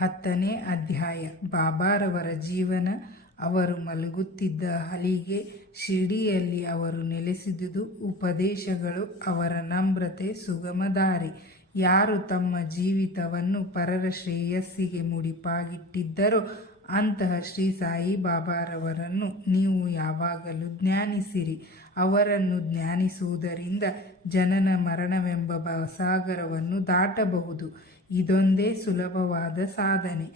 10ನೇ ಅಧ್ಯಾಯ. ಬಾಬಾರವರ ಜೀವನ. ಅವರು ಮಲಗುತ್ತಿದ್ದ ಹಲಿಗೆ, ಶಿರ್ಡಿಯಲ್ಲಿ ಅವರು ನೆಲೆಸಿದುದು, ಉಪದೇಶಗಳು, ಅವರ ನಮ್ರತೆ, ಸುಗಮ ದಾರಿ. ಯಾರು ತಮ್ಮ ಜೀವಿತವನ್ನು ಪರರ ಶ್ರೇಯಸ್ಸಿಗೆ ಮುಡಿಪಾಗಿಟ್ಟಿದ್ದರೋ ಅಂತಹ ಶ್ರೀ ಸಾಯಿ ಬಾಬಾರವರನ್ನು ನೀವು ಯಾವಾಗಲೂ ಜ್ಞಾನಿಸಿರಿ. ಅವರನ್ನು ಜ್ಞಾನಿಸುವುದರಿಂದ ಜನನ ಮರಣವೆಂಬ ಸಾಗರವನ್ನು ದಾಟಬಹುದು. ಇದೊಂದೇ ಸುಲಭವಾದ ಸಾಧನೆ.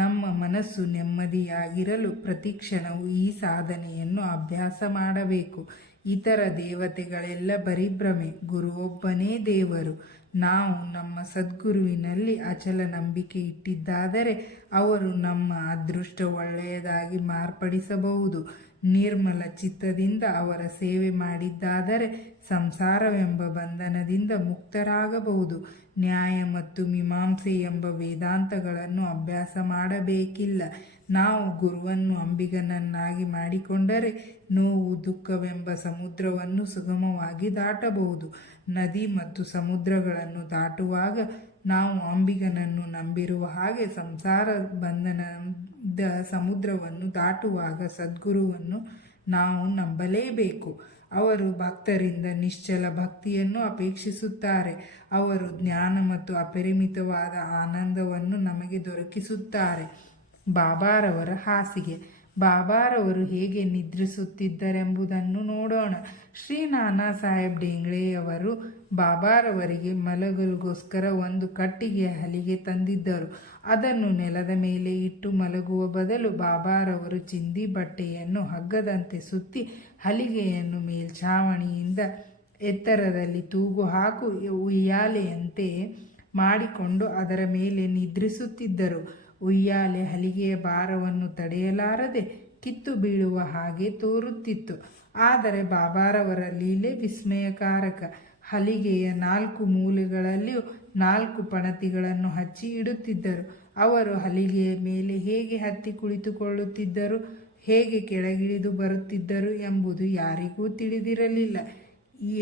ನಮ್ಮ ಮನಸ್ಸು ನೆಮ್ಮದಿಯಾಗಿರಲು ಪ್ರತಿಕ್ಷಣವೂ ಈ ಸಾಧನೆಯನ್ನು ಅಭ್ಯಾಸ ಮಾಡಬೇಕು. ಇತರ ದೇವತೆಗಳೆಲ್ಲ ಬರೀ ಭ್ರಮೆ, ಗುರುವೊಬ್ಬನೇ ದೇವರು. ನಾವು ನಮ್ಮ ಸದ್ಗುರುವಿನಲ್ಲಿ ಅಚಲ ನಂಬಿಕೆ ಇಟ್ಟಿದ್ದಾದರೆ ಅವರು ನಮ್ಮ ಅದೃಷ್ಟ ಒಳ್ಳೆಯದಾಗಿ ಮಾರ್ಪಡಿಸಬಹುದು. ನಿರ್ಮಲ ಚಿತ್ತದಿಂದ ಅವರ ಸೇವೆ ಮಾಡಿದ್ದಾದರೆ ಸಂಸಾರವೆಂಬ ಬಂಧನದಿಂದ ಮುಕ್ತರಾಗಬಹುದು. ನ್ಯಾಯ ಮತ್ತು ಮೀಮಾಂಸೆ ಎಂಬ ವೇದಾಂತಗಳನ್ನು ಅಭ್ಯಾಸ ಮಾಡಬೇಕಿಲ್ಲ. ನಾವು ಗುರುವನ್ನು ಅಂಬಿಗನನ್ನಾಗಿ ಮಾಡಿಕೊಂಡರೆ ನೋವು ದುಃಖವೆಂಬ ಸಮುದ್ರವನ್ನು ಸುಗಮವಾಗಿ ದಾಟಬಹುದು. ನದಿ ಮತ್ತು ಸಮುದ್ರಗಳನ್ನು ದಾಟುವಾಗ ನಾವು ಅಂಬಿಗನನ್ನು ನಂಬಿರುವ ಹಾಗೆ ಸಂಸಾರ ಬಂಧನದ ಸಮುದ್ರವನ್ನು ದಾಟುವಾಗ ಸದ್ಗುರುವನ್ನು ನಾವು ನಂಬಲೇಬೇಕು. ಅವರು ಭಕ್ತರಿಂದ ನಿಶ್ಚಲ ಭಕ್ತಿಯನ್ನು ಅಪೇಕ್ಷಿಸುತ್ತಾರೆ. ಅವರು ಜ್ಞಾನ ಮತ್ತು ಅಪರಿಮಿತವಾದ ಆನಂದವನ್ನು ನಮಗೆ ದೊರಕಿಸುತ್ತಾರೆ. ಬಾಬಾರವರ ಹಾಸಿಗೆ. ಬಾಬಾರವರು ಹೇಗೆ ನಿದ್ರಿಸುತ್ತಿದ್ದರೆಂಬುದನ್ನು ನೋಡೋಣ. ಶ್ರೀ ನಾನಾ ಸಾಹೇಬ್ ಢೇಂಗ್ಳೆಯವರು ಬಾಬಾರವರಿಗೆ ಮಲಗಲುಗೋಸ್ಕರ ಒಂದು ಕಟ್ಟಿಗೆಯ ಹಲಿಗೆ ತಂದಿದ್ದರು. ಅದನ್ನು ನೆಲದ ಮೇಲೆ ಇಟ್ಟು ಮಲಗುವ ಬದಲು ಬಾಬಾರವರು ಚಿಂದಿ ಬಟ್ಟೆಯನ್ನು ಹಗ್ಗದಂತೆ ಸುತ್ತಿ ಹಲಿಗೆಯನ್ನು ಮೇಲ್ಛಾವಣಿಯಿಂದ ಎತ್ತರದಲ್ಲಿ ತೂಗು ಹಾಕು ಉಯ್ಯಾಲೆಯಂತೆ ಮಾಡಿಕೊಂಡು ಅದರ ಮೇಲೆ ನಿದ್ರಿಸುತ್ತಿದ್ದರು. ಉಯ್ಯಾಲೆ ಹಲಿಗೆಯ ಭಾರವನ್ನು ತಡೆಯಲಾರದೆ ಕಿತ್ತು ಬೀಳುವ ಹಾಗೆ ತೋರುತ್ತಿತ್ತು. ಆದರೆ ಬಾಬಾರವರ ಲೀಲೆ ವಿಸ್ಮಯಕಾರಕ. ಹಲಿಗೆಯ 4 ಮೂಲೆಗಳಲ್ಲಿಯೂ 4 ಪಣತಿಗಳನ್ನು ಹಚ್ಚಿ ಇಡುತ್ತಿದ್ದರು. ಅವರು ಹಲಿಗೆಯ ಮೇಲೆ ಹೇಗೆ ಹತ್ತಿ ಕುಳಿತುಕೊಳ್ಳುತ್ತಿದ್ದರು, ಹೇಗೆ ಕೆಳಗಿಳಿದು ಬರುತ್ತಿದ್ದರು ಎಂಬುದು ಯಾರಿಗೂ ತಿಳಿದಿರಲಿಲ್ಲ.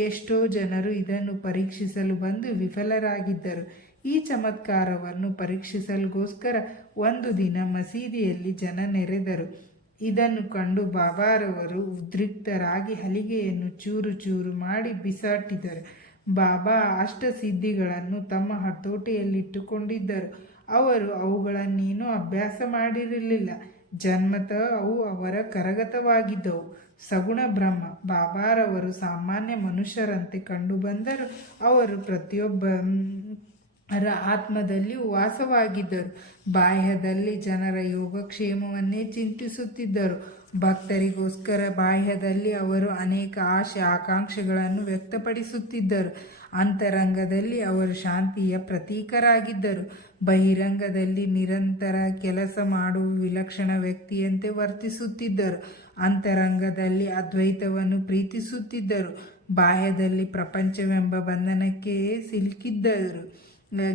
ಎಷ್ಟೋ ಜನರು ಇದನ್ನು ಪರೀಕ್ಷಿಸಲು ಬಂದು ವಿಫಲರಾಗಿದ್ದರು. ಈ ಚಮತ್ಕಾರವನ್ನು ಪರೀಕ್ಷಿಸಲುಗೋಸ್ಕರ ಒಂದು ದಿನ ಮಸೀದಿಯಲ್ಲಿ ಜನ ನೆರೆದರು. ಇದನ್ನು ಕಂಡು ಬಾಬಾರವರು ಉದ್ರಿಕ್ತರಾಗಿ ಹಲಿಗೆಯನ್ನು ಚೂರು ಚೂರು ಮಾಡಿ ಬಿಸಾಟಿದರು. ಬಾಬಾ ಅಷ್ಟಸಿದ್ಧಿಗಳನ್ನು ತಮ್ಮ ಹತೋಟಿಯಲ್ಲಿಟ್ಟುಕೊಂಡಿದ್ದರು. ಅವರು ಅವುಗಳನ್ನೇನೂ ಅಭ್ಯಾಸ ಮಾಡಿರಲಿಲ್ಲ. ಜನ್ಮತಃ ಅವು ಅವರ ಕರಗತವಾಗಿದ್ದವು. ಸಗುಣ ಬ್ರಹ್ಮ. ಬಾಬಾರವರು ಸಾಮಾನ್ಯ ಮನುಷ್ಯರಂತೆ ಕಂಡುಬಂದರು. ಅವರು ಪ್ರತಿಯೊಬ್ಬರ ಆತ್ಮದಲ್ಲಿಯೂ ವಾಸವಾಗಿದ್ದರು. ಬಾಹ್ಯದಲ್ಲಿ ಜನರ ಯೋಗಕ್ಷೇಮವನ್ನೇ ಚಿಂತಿಸುತ್ತಿದ್ದರು. ಭಕ್ತರಿಗೋಸ್ಕರ ಬಾಹ್ಯದಲ್ಲಿ ಅವರು ಅನೇಕ ಆಶೆ ಆಕಾಂಕ್ಷೆಗಳನ್ನು ವ್ಯಕ್ತಪಡಿಸುತ್ತಿದ್ದರು. ಅಂತರಂಗದಲ್ಲಿ ಅವರು ಶಾಂತಿಯ ಪ್ರತೀಕರಾಗಿದ್ದರು. ಬಹಿರಂಗದಲ್ಲಿ ನಿರಂತರ ಕೆಲಸ ಮಾಡುವ ವಿಲಕ್ಷಣ ವ್ಯಕ್ತಿಯಂತೆ ವರ್ತಿಸುತ್ತಿದ್ದರು. ಅಂತರಂಗದಲ್ಲಿ ಅದ್ವೈತವನ್ನು ಪ್ರೀತಿಸುತ್ತಿದ್ದರು. ಬಾಹ್ಯದಲ್ಲಿ ಪ್ರಪಂಚವೆಂಬ ಬಂಧನಕ್ಕೆ ಸಿಲುಕಿದ್ದರು.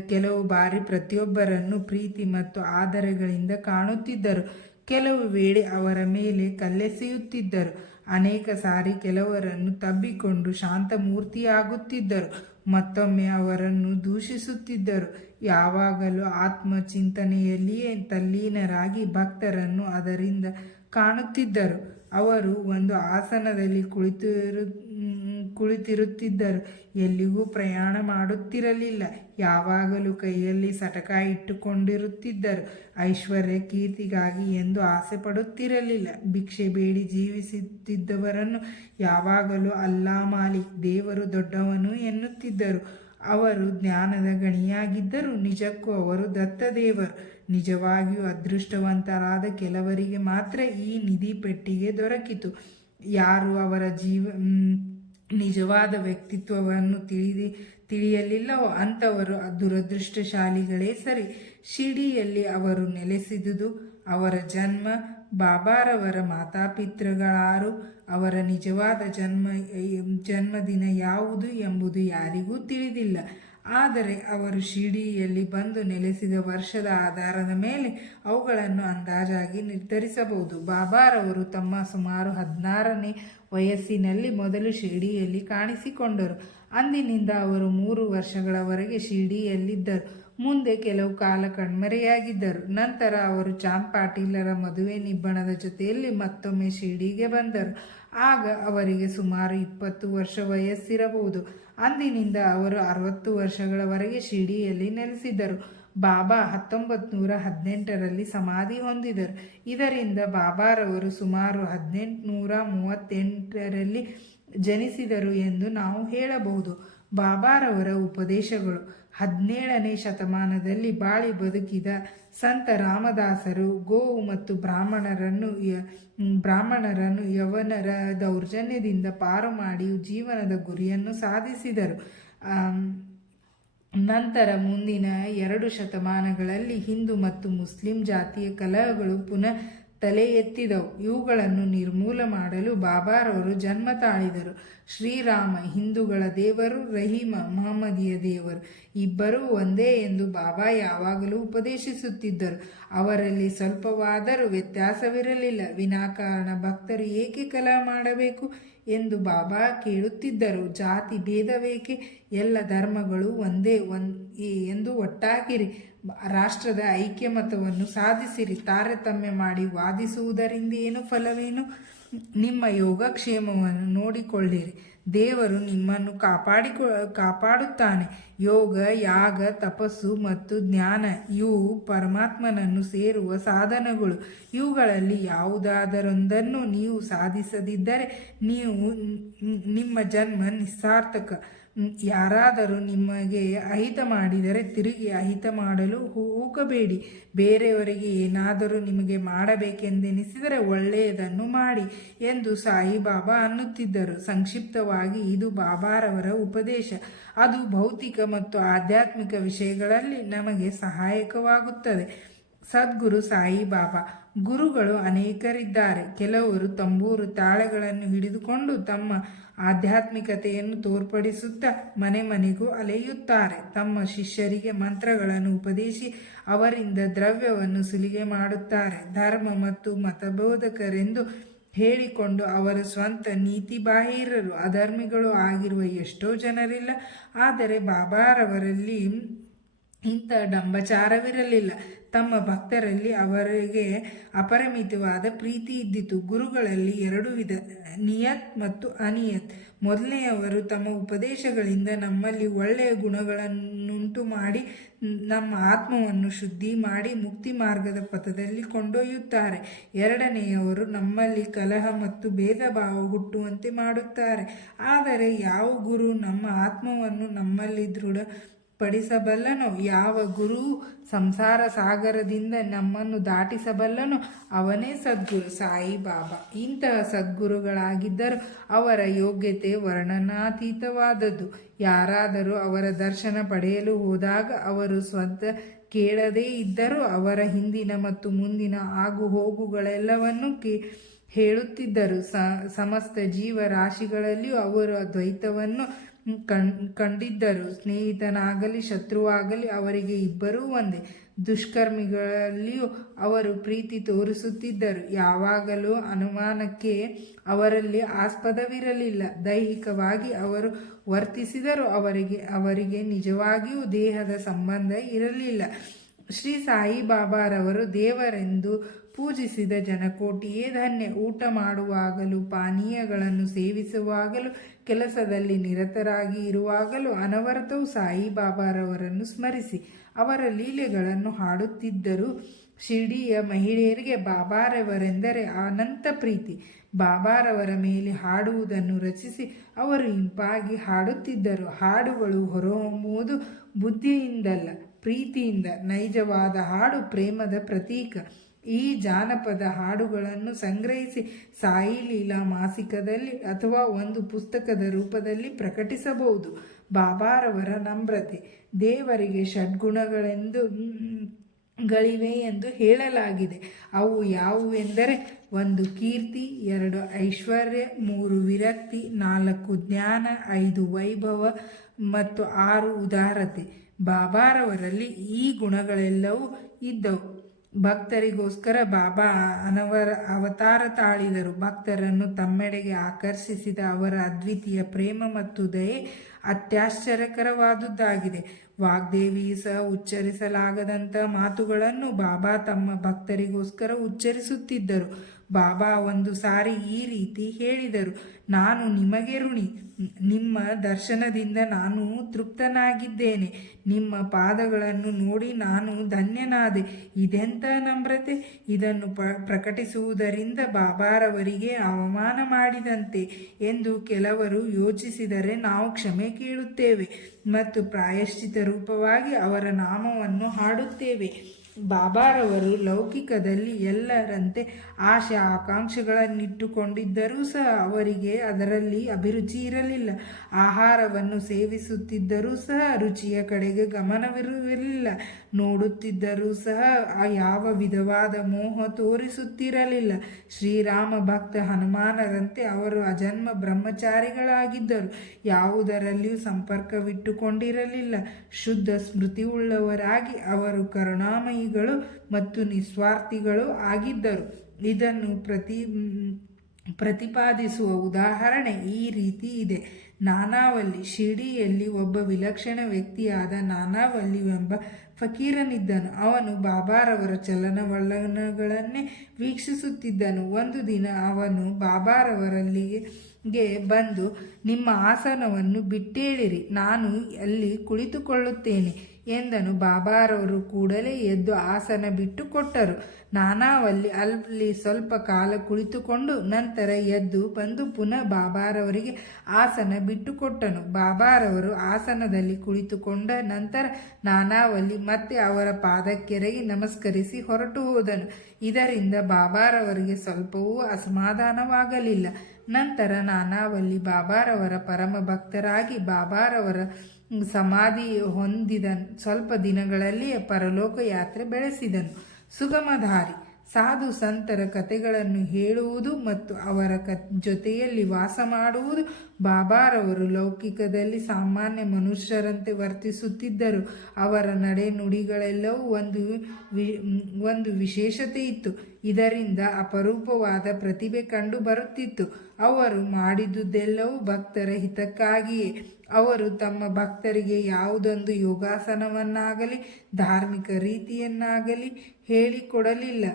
ಕೆಲವು ಬಾರಿ ಪ್ರತಿಯೊಬ್ಬರನ್ನು ಪ್ರೀತಿ ಮತ್ತು ಆದರಗಳಿಂದ ಕಾಣುತ್ತಿದ್ದರು. ಕೆಲವು ವೇಳೆ ಅವರ ಮೇಲೆ ಕಲ್ಲೆಸೆಯುತ್ತಿದ್ದರು. ಅನೇಕ ಸಾರಿ ಕೆಲವರನ್ನು ತಬ್ಬಿಕೊಂಡು ಶಾಂತಮೂರ್ತಿಯಾಗುತ್ತಿದ್ದರು. ಮತ್ತೊಮ್ಮೆ ಅವರನ್ನು ದೂಷಿಸುತ್ತಿದ್ದರು. ಯಾವಾಗಲೂ ಆತ್ಮಚಿಂತನೆಯಲ್ಲಿಯೇ ತಲ್ಲೀನರಾಗಿ ಭಕ್ತರನ್ನು ಅದರಿಂದ ಕಾಣುತ್ತಿದ್ದರು. ಅವರು ಒಂದು ಆಸನದಲ್ಲಿ ಕುಳಿತಿರುತ್ತಿದ್ದರು. ಎಲ್ಲಿಗೂ ಪ್ರಯಾಣ ಮಾಡುತ್ತಿರಲಿಲ್ಲ. ಯಾವಾಗಲೂ ಕೈಯಲ್ಲಿ ಸಟಕ ಇಟ್ಟುಕೊಂಡಿರುತ್ತಿದ್ದರು. ಐಶ್ವರ್ಯ ಕೀರ್ತಿಗಾಗಿ ಎಂದು ಆಸೆ ಪಡುತ್ತಿರಲಿಲ್ಲ. ಭಿಕ್ಷೆ ಬೇಡಿ ಜೀವಿಸುತ್ತಿದ್ದವರನ್ನು ಯಾವಾಗಲೂ ಅಲ್ಲಾ ಮಾಲಿಕ್, ದೇವರು ದೊಡ್ಡವನು ಎನ್ನುತ್ತಿದ್ದರು. ಅವರು ಜ್ಞಾನದ ಗಣಿಯಾಗಿದ್ದರು. ನಿಜಕ್ಕೂ ಅವರು ದತ್ತದೇವರು. ನಿಜವಾಗಿಯೂ ಅದೃಷ್ಟವಂತರಾದ ಕೆಲವರಿಗೆ ಮಾತ್ರ ಈ ನಿಧಿ ಪೆಟ್ಟಿಗೆ ದೊರಕಿತು. ಯಾರು ಅವರ ನಿಜವಾದ ವ್ಯಕ್ತಿತ್ವವನ್ನು ತಿಳಿಯಲಿಲ್ಲವೋ ಅಂಥವರು ದುರದೃಷ್ಟಶಾಲಿಗಳೇ ಸರಿ. ಶಿರ್ಡಿಯಲ್ಲಿ ಅವರು ನೆಲೆಸಿದುದು, ಅವರ ಜನ್ಮ, ಬಾಬಾರವರ ಮಾತಾಪಿತೃಗಳಾರು, ಅವರ ನಿಜವಾದ ಜನ್ಮದಿನ ಯಾವುದು ಎಂಬುದು ಯಾರಿಗೂ ತಿಳಿದಿಲ್ಲ. ಆದರೆ ಅವರು ಶಿರ್ಡಿಯಲ್ಲಿ ಬಂದು ನೆಲೆಸಿದ ವರ್ಷದ ಆಧಾರದ ಮೇಲೆ ಅವುಗಳನ್ನು ಅಂದಾಜಾಗಿ ನಿರ್ಧರಿಸಬಹುದು. ಬಾಬಾರವರು ತಮ್ಮ ಸುಮಾರು 16ನೇ ವಯಸ್ಸಿನಲ್ಲಿ ಮೊದಲು ಶಿರ್ಡಿಯಲ್ಲಿ ಕಾಣಿಸಿಕೊಂಡರು. ಅಂದಿನಿಂದ ಅವರು 3 ವರ್ಷಗಳವರೆಗೆ ಶಿರ್ಡಿಯಲ್ಲಿದ್ದರು. ಮುಂದೆ ಕೆಲವು ಕಾಲ ಕಣ್ಮರೆಯಾಗಿದ್ದರು. ನಂತರ ಅವರು ಚಾಂದ್ ಪಾಟೀಲರ ಮದುವೆ ನಿಬ್ಬಣದ ಜೊತೆಯಲ್ಲಿ ಮತ್ತೊಮ್ಮೆ ಶಿರ್ಡಿಗೆ ಬಂದರು. ಆಗ ಅವರಿಗೆ ಸುಮಾರು 20 ವರ್ಷ ವಯಸ್ಸಿರಬಹುದು. ಅಂದಿನಿಂದ ಅವರು 60 ವರ್ಷಗಳವರೆಗೆ ಶಿರ್ಡಿಯಲ್ಲಿ ನೆಲೆಸಿದ್ದರು. ಬಾಬಾ 1918ರಲ್ಲಿ ಸಮಾಧಿ ಹೊಂದಿದರು. ಇದರಿಂದ ಬಾಬಾರವರು ಸುಮಾರು 1838ರಲ್ಲಿ ಜನಿಸಿದರು ಎಂದು ನಾವು ಹೇಳಬಹುದು. ಬಾಬಾರವರ ಉಪದೇಶಗಳು 17ನೇ ಶತಮಾನದಲ್ಲಿ ಬಾಳಿ ಬದುಕಿದ ಸಂತ ರಾಮದಾಸರು ಗೋವು ಮತ್ತು ಬ್ರಾಹ್ಮಣರನ್ನು ಯವನರ ದೌರ್ಜನ್ಯದಿಂದ ಪಾರು ಮಾಡಿ ಜೀವನದ ಗುರಿಯನ್ನು ಸಾಧಿಸಿದರು. ನಂತರ ಮುಂದಿನ 2 ಶತಮಾನಗಳಲ್ಲಿ ಹಿಂದೂ ಮತ್ತು ಮುಸ್ಲಿಂ ಜಾತಿಯ ಕಲಹಗಳು ಪುನಃ ತಲೆ ಎತ್ತಿದವು. ಇವುಗಳನ್ನು ನಿರ್ಮೂಲ ಮಾಡಲು ಬಾಬಾರವರು ಜನ್ಮ ತಾಳಿದರು. ಶ್ರೀರಾಮ ಹಿಂದೂಗಳ ದೇವರು, ರಹೀಮ ಮಹಮ್ಮದಿಯ ದೇವರು, ಇಬ್ಬರೂ ಒಂದೇ ಎಂದು ಬಾಬಾ ಯಾವಾಗಲೂ ಉಪದೇಶಿಸುತ್ತಿದ್ದರು. ಅವರಲ್ಲಿ ಸ್ವಲ್ಪವಾದರೂ ವ್ಯತ್ಯಾಸವಿರಲಿಲ್ಲ. ವಿನಾಕಾರಣ ಭಕ್ತರು ಏಕೆ ಕಲಹ ಮಾಡಬೇಕು ಎಂದು ಬಾಬಾ ಕೇಳುತ್ತಿದ್ದರು. ಜಾತಿ ಭೇದವೇಕೆ? ಎಲ್ಲ ಧರ್ಮಗಳು ಒಂದೇ ಎಂದು ಒಟ್ಟಾಗಿರಿ. ರಾಷ್ಟ್ರದ ಐಕ್ಯಮತವನ್ನು ಸಾಧಿಸಿರಿ. ತಾರತಮ್ಯ ಮಾಡಿ ವಾದಿಸುವುದರಿಂದ ಏನು ಫಲವೇನು? ನಿಮ್ಮ ಯೋಗಕ್ಷೇಮವನ್ನು ನೋಡಿಕೊಳ್ಳಿರಿ. ದೇವರು ನಿಮ್ಮನ್ನು ಕಾಪಾಡುತ್ತಾನೆ. ಯೋಗ, ಯಾಗ, ತಪಸ್ಸು ಮತ್ತು ಜ್ಞಾನ ಇವು ಪರಮಾತ್ಮನನ್ನು ಸೇರುವ ಸಾಧನಗಳು. ಇವುಗಳಲ್ಲಿ ಯಾವುದಾದರೊಂದನ್ನು ನೀವು ಸಾಧಿಸದಿದ್ದರೆ ನಿಮ್ಮ ಜನ್ಮ ನಿಸ್ಸಾರ್ಥಕ. ಯಾರಾದರೂ ನಿಮಗೆ ಅಹಿತ ಮಾಡಿದರೆ ತಿರುಗಿ ಅಹಿತ ಮಾಡಲು ಹೋಗಬೇಡಿ. ಬೇರೆಯವರಿಗೆ ಏನಾದರೂ ನಿಮಗೆ ಮಾಡಬೇಕೆಂದೆನಿಸಿದರೆ ಒಳ್ಳೆಯದನ್ನು ಮಾಡಿ ಎಂದು ಸಾಯಿಬಾಬಾ ಅನ್ನುತ್ತಿದ್ದರು. ಸಂಕ್ಷಿಪ್ತವಾಗಿ ಇದು ಬಾಬಾರವರ ಉಪದೇಶ. ಅದು ಭೌತಿಕ ಮತ್ತು ಆಧ್ಯಾತ್ಮಿಕ ವಿಷಯಗಳಲ್ಲಿ ನಮಗೆ ಸಹಾಯಕವಾಗುತ್ತದೆ. ಸದ್ಗುರು ಸಾಯಿಬಾಬಾ ಗುರುಗಳು ಅನೇಕರಿದ್ದಾರೆ. ಕೆಲವರು ತಂಬೂರು ತಾಳಗಳನ್ನು ಹಿಡಿದುಕೊಂಡು ತಮ್ಮ ಆಧ್ಯಾತ್ಮಿಕತೆಯನ್ನು ತೋರ್ಪಡಿಸುತ್ತಾ ಮನೆ ಮನೆಗೂ ಅಲೆಯುತ್ತಾರೆ. ತಮ್ಮ ಶಿಷ್ಯರಿಗೆ ಮಂತ್ರಗಳನ್ನು ಉಪದೇಶಿ ಅವರಿಂದ ದ್ರವ್ಯವನ್ನು ಸುಲಿಗೆ ಮಾಡುತ್ತಾರೆ. ಧರ್ಮ ಮತ್ತು ಮತಬೋಧಕರೆಂದು ಹೇಳಿಕೊಂಡು ಅವರ ಸ್ವಂತ ನೀತಿಬಾಹಿರರು, ಅಧರ್ಮಿಗಳು ಆಗಿರುವ ಎಷ್ಟೋ ಜನರಿಲ್ಲ. ಆದರೆ ಬಾಬಾರವರಲ್ಲಿ ಇಂಥ ಡಂಬಚಾರವಿರಲಿಲ್ಲ. ತಮ್ಮ ಭಕ್ತರಲ್ಲಿ ಅವರಿಗೆ ಅಪರಿಮಿತವಾದ ಪ್ರೀತಿ ಇದ್ದಿತು. ಗುರುಗಳಲ್ಲಿ 2 ವಿಧ, ನಿಯತ್ ಮತ್ತು ಅನಿಯತ್. ಮೊದಲನೆಯವರು ತಮ್ಮ ಉಪದೇಶಗಳಿಂದ ನಮ್ಮಲ್ಲಿ ಒಳ್ಳೆಯ ಗುಣಗಳನ್ನುಂಟು ಮಾಡಿ ನಮ್ಮ ಆತ್ಮವನ್ನು ಶುದ್ಧಿ ಮಾಡಿ ಮುಕ್ತಿ ಮಾರ್ಗದ ಪಥದಲ್ಲಿ ಕೊಂಡೊಯ್ಯುತ್ತಾರೆ. ಎರಡನೆಯವರು ನಮ್ಮಲ್ಲಿ ಕಲಹ ಮತ್ತು ಭೇದ ಭಾವ ಹುಟ್ಟುವಂತೆ ಮಾಡುತ್ತಾರೆ. ಆದರೆ ಯಾವ ಗುರು ನಮ್ಮ ಆತ್ಮವನ್ನು ನಮ್ಮಲ್ಲಿ ದೃಢಪಡಿಸಬಲ್ಲನೋ, ಯಾವ ಗುರು ಸಂಸಾರ ಸಾಗರದಿಂದ ನಮ್ಮನ್ನು ದಾಟಿಸಬಲ್ಲನೋ ಅವನೇ ಸದ್ಗುರು ಸಾಯಿಬಾಬಾ. ಇಂತಹ ಸದ್ಗುರುಗಳಾಗಿದ್ದರೂ ಅವರ ಯೋಗ್ಯತೆ ವರ್ಣನಾತೀತವಾದದ್ದು. ಯಾರಾದರೂ ಅವರ ದರ್ಶನ ಪಡೆಯಲು ಹೋದಾಗ ಅವರು ಸ್ವತಃ ಕೇಳದೇ ಇದ್ದರೂ ಅವರ ಹಿಂದಿನ ಮತ್ತು ಮುಂದಿನ ಆಗು ಹೋಗುಗಳೆಲ್ಲವನ್ನೂ ಹೇಳುತ್ತಿದ್ದರು. ಸಮಸ್ತ ಜೀವರಾಶಿಗಳಲ್ಲಿಯೂ ಅವರು ಅದ್ವೈತವನ್ನು ಕಂಡಿದ್ದರು. ಸ್ನೇಹಿತನಾಗಲಿ ಶತ್ರುವಾಗಲಿ ಅವರಿಗೆ ಇಬ್ಬರೂ ಒಂದೇ. ದುಷ್ಕರ್ಮಿಗಳಲ್ಲಿಯೂ ಅವರು ಪ್ರೀತಿ ತೋರಿಸುತ್ತಿದ್ದರು. ಯಾವಾಗಲೂ ಅನುಮಾನಕ್ಕೆ ಅವರಲ್ಲಿ ಆಸ್ಪದವಿರಲಿಲ್ಲ. ದೈಹಿಕವಾಗಿ ಅವರು ವರ್ತಿಸಿದರೂ ಅವರಿಗೆ ನಿಜವಾಗಿಯೂ ದೇಹದ ಸಂಬಂಧ ಇರಲಿಲ್ಲ. ಶ್ರೀ ಸಾಯಿಬಾಬಾರವರು ದೇವರೆಂದು ಪೂಜಿಸಿದ ಜನಕೋಟಿಯೇ ಧನ್ಯ. ಊಟ ಮಾಡುವಾಗಲೂ, ಪಾನೀಯಗಳನ್ನು ಸೇವಿಸುವಾಗಲೂ, ಕೆಲಸದಲ್ಲಿ ನಿರತರಾಗಿ ಇರುವಾಗಲೂ ಅನವರತವು ಸಾಯಿಬಾಬಾರವರನ್ನು ಸ್ಮರಿಸಿ ಅವರ ಲೀಲೆಗಳನ್ನು ಹಾಡುತ್ತಿದ್ದರು. ಶಿರ್ಡಿಯ ಮಹಿಳೆಯರಿಗೆ ಬಾಬಾರವರೆಂದರೆ ಅನಂತ ಪ್ರೀತಿ. ಬಾಬಾರವರ ಮೇಲೆ ಹಾಡುವುದನ್ನು ರಚಿಸಿ ಅವರು ಇಂಪಾಗಿ ಹಾಡುತ್ತಿದ್ದರು. ಹಾಡುಗಳು ಹೊರಹೊಮ್ಮುವುದು ಬುದ್ಧಿಯಿಂದಲ್ಲ, ಪ್ರೀತಿಯಿಂದ. ನೈಜವಾದ ಹಾಡು ಪ್ರೇಮದ ಪ್ರತೀಕ. ಈ ಜಾನಪದ ಹಾಡುಗಳನ್ನು ಸಂಗ್ರಹಿಸಿ ಸಾಯಿ ಲೀಲಾ ಮಾಸಿಕದಲ್ಲಿ ಅಥವಾ ಒಂದು ಪುಸ್ತಕದ ರೂಪದಲ್ಲಿ ಪ್ರಕಟಿಸಬಹುದು. ಬಾಬಾರವರ ನಮ್ರತೆ. ದೇವರಿಗೆ ಷಡ್ಗುಣಗಳಿವೆ ಎಂದು ಹೇಳಲಾಗಿದೆ. ಅವು ಯಾವುವೆಂದರೆ 1 ಕೀರ್ತಿ, 2 ಐಶ್ವರ್ಯ, 3 ವಿರಕ್ತಿ, 4 ಜ್ಞಾನ, 5 ವೈಭವ ಮತ್ತು 6 ಉದಾರತೆ. ಬಾಬಾರವರಲ್ಲಿ ಈ ಗುಣಗಳೆಲ್ಲವೂ ಇದ್ದವು. ಭಕ್ತರಿಗೋಸ್ಕರ ಬಾಬಾ ಅವತಾರ ತಾಳಿದರು. ಭಕ್ತರನ್ನು ತಮ್ಮೆಡೆಗೆ ಆಕರ್ಷಿಸಿದ ಅವರ ಅದ್ವಿತೀಯ ಪ್ರೇಮ ಮತ್ತು ದಯೆ ಅತ್ಯಾಶ್ಚರ್ಯಕರವಾದುದಾಗಿದೆ. ವಾಗ್ದೇವಿಯು ಸಹ ಉಚ್ಚರಿಸಲಾಗದಂಥ ಮಾತುಗಳನ್ನು ಬಾಬಾ ತಮ್ಮ ಭಕ್ತರಿಗೋಸ್ಕರ ಉಚ್ಚರಿಸುತ್ತಿದ್ದರು. ಬಾಬಾ ಒಂದು ಸಾರಿ ಈ ರೀತಿ ಹೇಳಿದರು, ನಾನು ನಿಮಗೆ ಋಣಿ. ನಿಮ್ಮ ದರ್ಶನದಿಂದ ನಾನು ತೃಪ್ತನಾಗಿದ್ದೇನೆ. ನಿಮ್ಮ ಪಾದಗಳನ್ನು ನೋಡಿ ನಾನು ಧನ್ಯನಾದೆ. ಇದೆಂಥ ನಮ್ರತೆ! ಇದನ್ನು ಪ್ರಕಟಿಸುವುದರಿಂದ ಬಾಬಾರವರಿಗೆ ಅವಮಾನ ಮಾಡಿದಂತೆ ಎಂದು ಕೆಲವರು ಯೋಚಿಸಿದರೆ ನಾವು ಕ್ಷಮೆ ಕೇಳುತ್ತೇವೆ ಮತ್ತು ಪ್ರಾಯಶ್ಚಿತ ರೂಪವಾಗಿ ಅವರ ನಾಮವನ್ನು ಹಾಡುತ್ತೇವೆ. ಬಾಬಾರವರು ಲೌಕಿಕದಲ್ಲಿ ಎಲ್ಲರಂತೆ ಆಶೆ ಆಕಾಂಕ್ಷೆಗಳನ್ನಿಟ್ಟುಕೊಂಡಿದ್ದರೂ ಸಹ ಅವರಿಗೆ ಅದರಲ್ಲಿ ಅಭಿರುಚಿ ಇರಲಿಲ್ಲ. ಆಹಾರವನ್ನು ಸೇವಿಸುತ್ತಿದ್ದರೂ ಸಹ ರುಚಿಯ ಕಡೆಗೆ ಗಮನವಿರಲಿಲ್ಲ. ನೋಡುತ್ತಿದ್ದರೂ ಸಹ ಯಾವ ವಿಧವಾದ ಮೋಹ ತೋರಿಸುತ್ತಿರಲಿಲ್ಲ. ಶ್ರೀರಾಮ ಭಕ್ತ ಹನುಮಾನರಂತೆ ಅವರು ಅಜನ್ಮ ಬ್ರಹ್ಮಚಾರಿಗಳಾಗಿದ್ದರು. ಯಾವುದರಲ್ಲಿಯೂ ಸಂಪರ್ಕವಿಟ್ಟುಕೊಂಡಿರಲಿಲ್ಲ. ಶುದ್ಧ ಸ್ಮೃತಿಯುಳ್ಳವರಾಗಿ ಅವರು ಕರುಣಾಮಯಿಗಳು ಮತ್ತು ನಿಸ್ವಾರ್ಥಿಗಳು ಆಗಿದ್ದರು. ಇದನ್ನು ಪ್ರತಿಪಾದಿಸುವ ಉದಾಹರಣೆ ಈ ರೀತಿ ಇದೆ. ನಾನಾವಲ್ಲಿ ಶಿರ್ಡಿಯಲ್ಲಿ ಒಬ್ಬ ವಿಲಕ್ಷಣ ವ್ಯಕ್ತಿಯಾದ ನಾನಾವಲ್ಲಿ ಎಂಬ ಫಕೀರನಿದ್ದನು. ಅವನು ಬಾಬಾರವರ ಚಲನವಲನಗಳನ್ನೇ ವೀಕ್ಷಿಸುತ್ತಿದ್ದನು. ಒಂದು ದಿನ ಅವನು ಬಾಬಾರವರಲ್ಲಿಗೆ ಬಂದು, ನಿಮ್ಮ ಆಸನವನ್ನು ಬಿಟ್ಟೇಳಿರಿ, ನಾನು ಅಲ್ಲಿ ಕುಳಿತುಕೊಳ್ಳುತ್ತೇನೆ ಎಂದನು. ಬಾಬಾರವರು ಕೂಡಲೇ ಎದ್ದು ಆಸನ ಬಿಟ್ಟು ಕೊಟ್ಟರು. ನಾನಾವಲ್ಲಿ ಅಲ್ಲಿ ಸ್ವಲ್ಪ ಕಾಲ ಕುಳಿತುಕೊಂಡು ನಂತರ ಎದ್ದು ಬಂದು ಪುನಃ ಬಾಬಾರವರಿಗೆ ಆಸನ ಬಿಟ್ಟುಕೊಟ್ಟನು. ಬಾಬಾರವರು ಆಸನದಲ್ಲಿ ಕುಳಿತುಕೊಂಡ ನಂತರ ನಾನಾವಲ್ಲಿ ಮತ್ತೆ ಅವರ ಪಾದಕ್ಕೆರಗಿ ನಮಸ್ಕರಿಸಿ ಹೊರಟು ಹೋದನು. ಇದರಿಂದ ಬಾಬಾರವರಿಗೆ ಸ್ವಲ್ಪವೂ ಅಸಮಾಧಾನವಾಗಲಿಲ್ಲ. ನಂತರ ನಾನಾವಲ್ಲಿ ಬಾಬಾರವರ ಪರಮ ಭಕ್ತರಾಗಿ ಬಾಬಾರವರ ಸಮಾಧಿ ಹೊಂದಿದ ಸ್ವಲ್ಪ ದಿನಗಳಲ್ಲಿಯೇ ಪರಲೋಕ ಯಾತ್ರೆ ಬೆಳೆಸಿದನು. ಸುಗಮಧಾರಿ ಸಾಧು ಸಂತರ ಕಥೆಗಳನ್ನು ಹೇಳುವುದು ಮತ್ತು ಅವರ ಜೊತೆಯಲ್ಲಿ ವಾಸ ಮಾಡುವುದು. ಬಾಬಾರವರು ಲೌಕಿಕದಲ್ಲಿ ಸಾಮಾನ್ಯ ಮನುಷ್ಯರಂತೆ ವರ್ತಿಸುತ್ತಿದ್ದರು. ಅವರ ನಡೆ ನುಡಿಗಳೆಲ್ಲವೂ ಒಂದು ವಿಶೇಷತೆ ಇತ್ತು. ಇದರಿಂದ ಅಪರೂಪವಾದ ಪ್ರತಿಭೆ ಕಂಡು ಬರುತ್ತಿತ್ತು. ಅವರು ಮಾಡಿದುದೆಲ್ಲವೂ ಭಕ್ತರ ಹಿತಕ್ಕಾಗಿಯೇ. ಅವರು ತಮ್ಮ ಭಕ್ತರಿಗೆ ಯಾವುದೊಂದು ಯೋಗಾಸನವನ್ನಾಗಲಿ ಧಾರ್ಮಿಕ ರೀತಿಯನ್ನಾಗಲಿ ಹೇಳಿಕೊಡಲಿಲ್ಲ.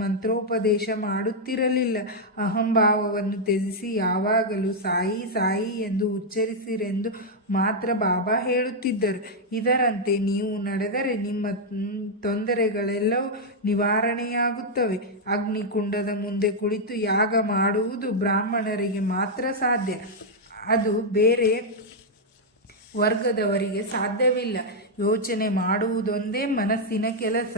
ಮಂತ್ರೋಪದೇಶ ಮಾಡುತ್ತಿರಲಿಲ್ಲ. ಅಹಂಭಾವವನ್ನು ತ್ಯಜಿಸಿ ಯಾವಾಗಲೂ ಸಾಯಿ ಸಾಯಿ ಎಂದು ಉಚ್ಚರಿಸಿರೆಂದು ಮಾತ್ರ ಬಾಬಾ ಹೇಳುತ್ತಿದ್ದರು. ಇದರಂತೆ ನೀವು ನಡೆದರೆ ನಿಮ್ಮ ತೊಂದರೆಗಳೆಲ್ಲವೂ ನಿವಾರಣೆಯಾಗುತ್ತವೆ. ಅಗ್ನಿಕುಂಡದ ಮುಂದೆ ಕುಳಿತು ಯಾಗ ಮಾಡುವುದು ಬ್ರಾಹ್ಮಣರಿಗೆ ಮಾತ್ರ ಸಾಧ್ಯ. ಅದು ಬೇರೆ ವರ್ಗದವರಿಗೆ ಸಾಧ್ಯವಿಲ್ಲ. ಯೋಚನೆ ಮಾಡುವುದೊಂದೇ ಮನಸ್ಸಿನ ಕೆಲಸ.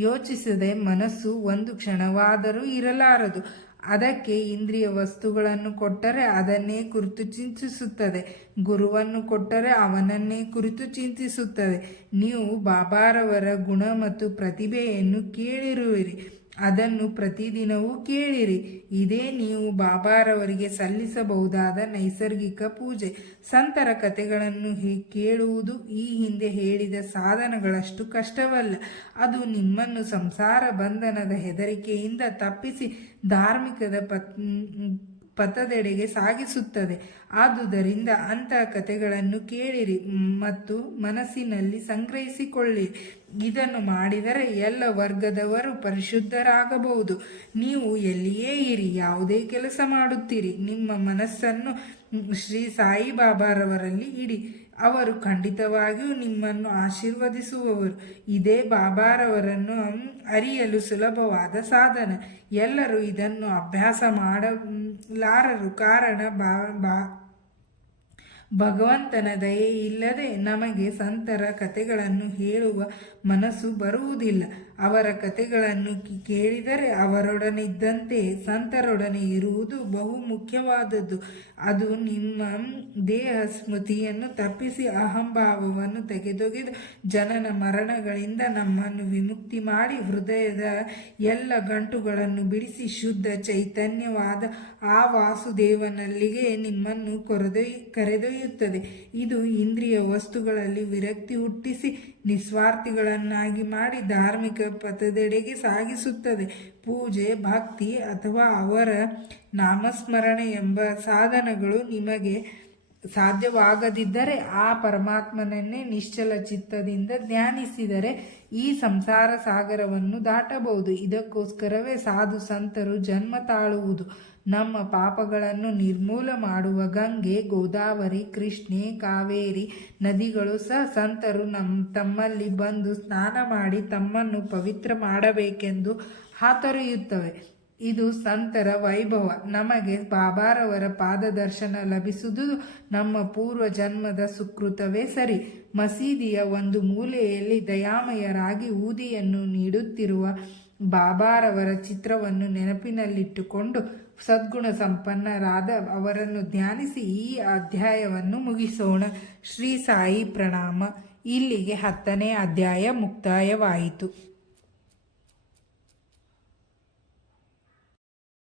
ಯೋಚಿಸದೆ ಮನಸ್ಸು ಒಂದು ಕ್ಷಣವಾದರೂ ಇರಲಾರದು. ಅದಕ್ಕೆ ಇಂದ್ರಿಯ ವಸ್ತುಗಳನ್ನು ಕೊಟ್ಟರೆ ಅದನ್ನೇ ಕುರಿತು ಚಿಂತಿಸುತ್ತದೆ. ಗುರುವನ್ನು ಕೊಟ್ಟರೆ ಅವನನ್ನೇ ಕುರಿತು ಚಿಂತಿಸುತ್ತದೆ. ನೀವು ಬಾಬಾರವರ ಗುಣ ಮತ್ತು ಪ್ರತಿಭೆಯನ್ನು ಕೇಳಿರುವಿರಿ. ಅದನ್ನು ಪ್ರತಿದಿನವೂ ಕೇಳಿರಿ. ಇದೇ ನೀವು ಬಾಬಾರವರಿಗೆ ಸಲ್ಲಿಸಬಹುದಾದ ನೈಸರ್ಗಿಕ ಪೂಜೆ. ಸಂತರ ಕಥೆಗಳನ್ನು ಕೇಳುವುದು ಈ ಹಿಂದೆ ಹೇಳಿದ ಸಾಧನಗಳಷ್ಟು ಕಷ್ಟವಲ್ಲ. ಅದು ನಿಮ್ಮನ್ನು ಸಂಸಾರ ಬಂಧನದ ಹೆದರಿಕೆಯಿಂದ ತಪ್ಪಿಸಿ ಧಾರ್ಮಿಕದ ಪಥದೆಡೆಗೆ ಸಾಗಿಸುತ್ತದೆ. ಆದುದರಿಂದ ಅಂತಹ ಕಥೆಗಳನ್ನು ಕೇಳಿರಿ ಮತ್ತು ಮನಸ್ಸಿನಲ್ಲಿ ಸಂಗ್ರಹಿಸಿಕೊಳ್ಳಿರಿ. ಇದನ್ನು ಮಾಡಿದರೆ ಎಲ್ಲ ವರ್ಗದವರು ಪರಿಶುದ್ಧರಾಗಬಹುದು. ನೀವು ಎಲ್ಲಿಯೇ ಇರಿ, ಯಾವುದೇ ಕೆಲಸ ಮಾಡುತ್ತೀರಿ, ನಿಮ್ಮ ಮನಸ್ಸನ್ನು ಶ್ರೀ ಸಾಯಿಬಾಬಾರವರಲ್ಲಿ ಇಡಿ. ಅವರು ಖಂಡಿತವಾಗಿಯೂ ನಿಮ್ಮನ್ನು ಆಶೀರ್ವದಿಸುವವರು. ಇದೇ ಬಾಬಾರವರನ್ನು ಅರಿಯಲು ಸುಲಭವಾದ ಸಾಧನ. ಎಲ್ಲರೂ ಇದನ್ನು ಅಭ್ಯಾಸ ಮಾಡಲಾರರು. ಕಾರಣ ಭಗವಂತನ ದಯೆ ಇಲ್ಲದೆ ನಮಗೆ ಸಂತರ ಕಥೆಗಳನ್ನು ಹೇಳುವ ಮನಸ್ಸು ಬರುವುದಿಲ್ಲ. ಅವರ ಕಥೆಗಳನ್ನು ಕೇಳಿದರೆ ಅವರೊಡನಿದ್ದಂತೆ ಸಂತರೊಡನೆ ಇರುವುದು ಬಹು ಮುಖ್ಯವಾದದ್ದು. ಅದು ನಿಮ್ಮ ದೇಹ ಸ್ಮೃತಿಯನ್ನು ತಪ್ಪಿಸಿ ಅಹಂಭಾವವನ್ನು ತೆಗೆದೊಗೆದು ಜನನ ಮರಣಗಳಿಂದ ನಮ್ಮನ್ನು ವಿಮುಕ್ತಿ ಮಾಡಿ ಹೃದಯದ ಎಲ್ಲ ಗಂಟುಗಳನ್ನು ಬಿಡಿಸಿ ಶುದ್ಧ ಚೈತನ್ಯವಾದ ಆ ವಾಸುದೇವನಲ್ಲಿಗೆ ನಿಮ್ಮನ್ನು ಕರೆದೊಯ್ಯುತ್ತದೆ. ಇದು ಇಂದ್ರಿಯ ವಸ್ತುಗಳಲ್ಲಿ ವಿರಕ್ತಿ ಹುಟ್ಟಿಸಿ ನಿಸ್ವಾರ್ಥಿಗಳನ್ನಾಗಿ ಮಾಡಿ ಧಾರ್ಮಿಕ ಪಥದೆಡೆಗೆ ಸಾಗಿಸುತ್ತದೆ. ಪೂಜೆ, ಭಕ್ತಿ ಅಥವಾ ಅವರ ನಾಮಸ್ಮರಣೆ ಎಂಬ ಸಾಧನಗಳು ನಿಮಗೆ ಸಾಧ್ಯವಾಗದಿದ್ದರೆ ಆ ಪರಮಾತ್ಮನನ್ನೇ ನಿಶ್ಚಲ ಚಿತ್ತದಿಂದ ಧ್ಯಾನಿಸಿದರೆ ಈ ಸಂಸಾರ ಸಾಗರವನ್ನು ದಾಟಬಹುದು. ಇದಕ್ಕೋಸ್ಕರವೇ ಸಾಧು ಸಂತರು ಜನ್ಮ ತಾಳುವುದು. ನಮ್ಮ ಪಾಪಗಳನ್ನು ನಿರ್ಮೂಲ ಮಾಡುವ ಗಂಗೆ, ಗೋದಾವರಿ, ಕೃಷ್ಣೆ, ಕಾವೇರಿ ನದಿಗಳು ಸಹ ಸಂತರು ತಮ್ಮಲ್ಲಿ ಬಂದು ಸ್ನಾನ ಮಾಡಿ ತಮ್ಮನ್ನು ಪವಿತ್ರ ಮಾಡಬೇಕೆಂದು ಹಾತೊರೆಯುತ್ತವೆ. ಇದು ಸಂತರ ವೈಭವ. ನಮಗೆ ಬಾಬಾರವರ ಪಾದದರ್ಶನ ಲಭಿಸುವುದು ನಮ್ಮ ಪೂರ್ವ ಜನ್ಮದ ಸುಕೃತವೇ ಸರಿ. ಮಸೀದಿಯ ಒಂದು ಮೂಲೆಯಲ್ಲಿ ದಯಾಮಯರಾಗಿ ಊದಿಯನ್ನು ನೀಡುತ್ತಿರುವ ಬಾಬಾರವರ ಚಿತ್ರವನ್ನು ನೆನಪಿನಲ್ಲಿಟ್ಟುಕೊಂಡು ಸದ್ಗುಣ ಸಂಪನ್ನರಾದ ಅವರನ್ನು ಧ್ಯಾನಿಸಿ ಈ ಅಧ್ಯಾಯವನ್ನು ಮುಗಿಸೋಣ. ಶ್ರೀ ಸಾಯಿ ಪ್ರಣಾಮ. ಇಲ್ಲಿಗೆ 10ನೇ ಅಧ್ಯಾಯ ಮುಕ್ತಾಯವಾಯಿತು.